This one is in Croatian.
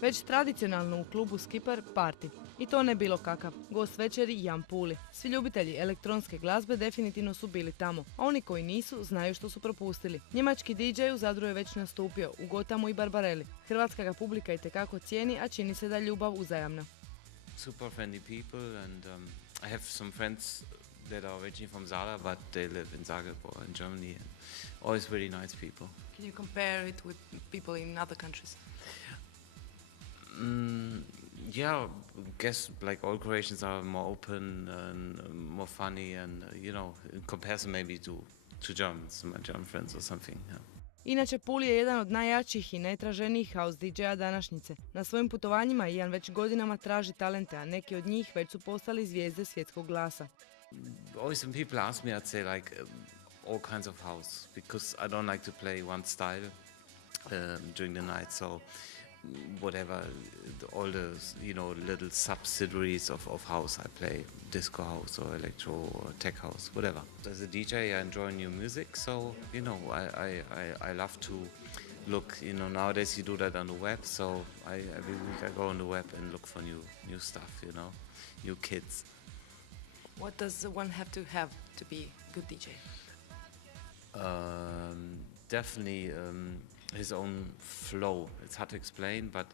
već tradicionalno u klubu Skipper Party. I to ne bilo kakav. Gost večeri Jan Puli. Svi ljubitelji elektronske glazbe definitivno su bili tamo, a oni koji nisu znaju što su propustili. Njemački DJ u Zadru je već nastupio, u Gotamu i Barbareli. Hrvatska ga publika itekako cijeni, a čini se da je ljubav uzajamna. Super friendly people, and I have some friends that are originally from Zara, but they live in Zagreb or in Germany. And always really nice people. Can you compare it with people in other countries? Yeah, I guess like all Croatians are more open and more funny, and in comparison maybe to Germans, my German friends or something. Yeah. Inače, Puli je jedan od najjačih i najtraženijih house DJ-a današnjice. Na svojim putovanjima Ian već godinama traži talente, a neki od njih već su postali zvijezde svjetskog glasa. Always when people ask me, I'd say like all kinds of house, because I don't like to play one style during the night, so whatever, all the little subsidiaries of house I play, disco house or electro or tech house, whatever. As a DJ I enjoy new music, so I love to look, nowadays you do that on the web, so every week I go on the web and look for new stuff, new kids. What does one have to be a good DJ? Definitely his own flow. It's hard to explain, but